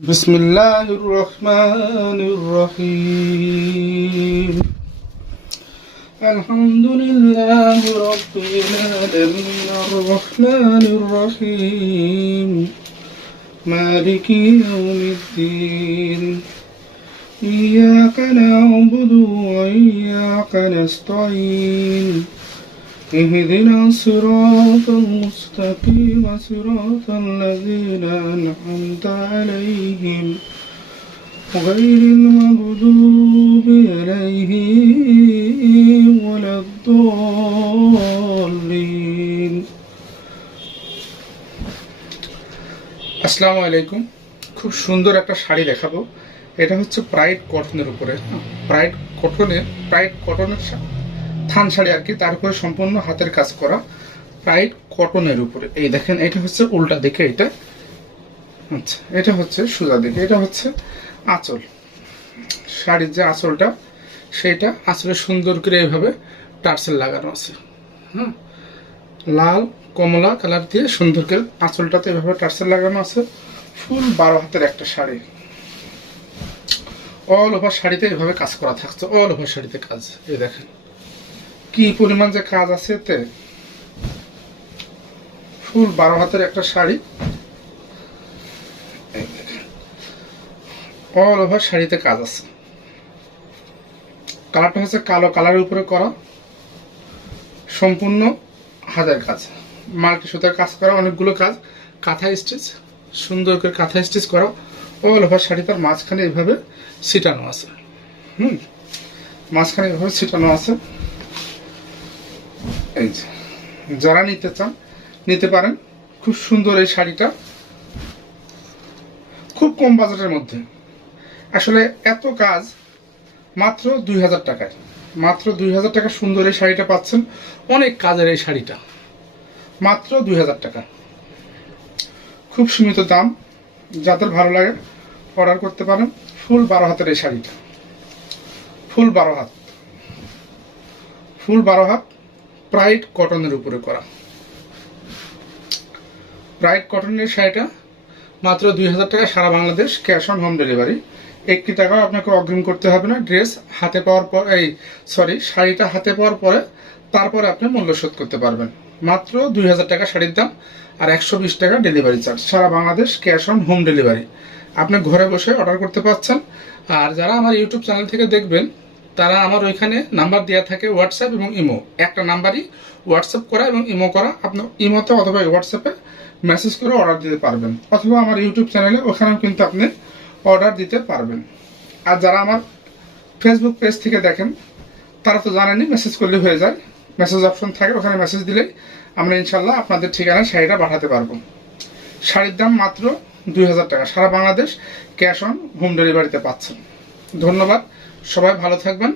بسم الله الرحمن الرحيم الحمد لله رب العالمين الرحمن الرحيم مالك يوم الدين إياك نعبد وإياك نستعين اهدنا الصراط المستقيم صراط الذين أنعمت عليهم غير المغضوب عليهم ولا الضالين আসসালামু আলাইকুম। খুব সুন্দর একটা শাড়ি দেখাবো। এটা হচ্ছে প্রাইড কটনের উপরে, প্রাইড কটনের থান শাড়ি আর কি, তার উপরে সম্পূর্ণ হাতের কাজ করা প্রাইড কটনের উপরে। এই দেখেন, এটা হচ্ছে উল্টা দিকে, এটা আচ্ছা, এটা হচ্ছে সোজা দিকে, এটা হচ্ছে আঁচল। শাড়ির যে আঁচলটা, সেইটা আঁচলে সুন্দর করে এইভাবে টার্সেল লাগানো আছে। হ্যাঁ, লাল কমলা কালার দিয়ে সুন্দর করে আঁচলটাতে এভাবে টার্সেল লাগানো আছে। ফুল 12 হাতের একটা শাড়ি, অল ওভার শাড়িতে এভাবে কাজ করা থাকছে, অল ওভার শাড়িতে কাজ। এই দেখেন কি পরিমাণ যে কাজ আছে এতে। ফুল 12 হাতের একটা শাড়ি, অল ওভার শাড়িতে কাজ আছে। কালারটা হচ্ছে কালো কালারের উপরে করা, সম্পূর্ণ হাতের কাজ, মাল্টি সুতার কাজ করা, অনেকগুলো কাজ, কাঁথা স্টিচ, সুন্দর করে কাঁথা স্টিচ করা। অল ওভার শাড়িটার মাঝখানে এইভাবে ছিটানো আছে। মাঝখানে এইভাবে ছিটানো আছে। এই যে, যারা নিতে চান নিতে পারেন। খুব সুন্দর এই শাড়িটা, খুব কম বাজেটের মধ্যে। আসলে এত কাজ মাত্র 2000 টাকায়, মাত্র 2000 টাকা সুন্দর এই শাড়িটা পাচ্ছেন। অনেক কাজের এই শাড়িটা মাত্র 2000 টাকা, খুব সীমিত দাম। যাদের ভালো লাগে অর্ডার করতে পারেন। ফুল 12 হাতের এই শাড়িটা, ফুল 12 হাত, ফুল 12 হাত প্রাইড কটনের উপরে করা। প্রাইড কটনের শাড়িটা মাত্র 2000 টাকা, সারা Bangladesh cash on home delivery. 1 টাকাও আপনাকে অগ্রিম করতে হবে না। ড্রেস হাতে পাওয়ার পর, শাড়িটা হাতে পাওয়ার পরে তারপরে আপনি মূল্য শোধ করতে পারবেন। মাত্র 2000 টাকা শাড়ির দাম, আর 120 টাকা ডেলিভারি চার্জ। সারা Bangladesh cash on home delivery, আপনি ঘরে বসে অর্ডার করতে পারছেন। আর যারা আমার ইউটিউব চ্যানেল থেকে দেখবেন, তারা আমার ওইখানে নাম্বার দেওয়া থাকে, হোয়াটসঅ্যাপ এবং ইমো। একটা নাম্বারই হোয়াটসঅ্যাপ করা এবং ইমো করা। আপনি ইমোতে অথবা হোয়াটসঅ্যাপে মেসেজ করে অর্ডার দিতে পারবেন, অথবা আমার ইউটিউব চ্যানেলে ওখানেও কিন্তু আপনি অর্ডার দিতে পারবেন। আর যারা আমার ফেসবুক পেজ থেকে দেখেন, তারা তো জানেনই, মেসেজ করলে হয়ে যায়। মেসেজ অপশন থাকে, ওখানে মেসেজ দিলেই আমরা ইনশাল্লাহ আপনাদের ঠিকানায় শাড়িটা পাঠাতে পারবো। শাড়ির দাম মাত্র 2000 টাকা, সারা বাংলাদেশ ক্যাশ অন হোম ডেলিভারিতে পাচ্ছেন। ধন্যবাদ, সবাই ভালো থাকবেন।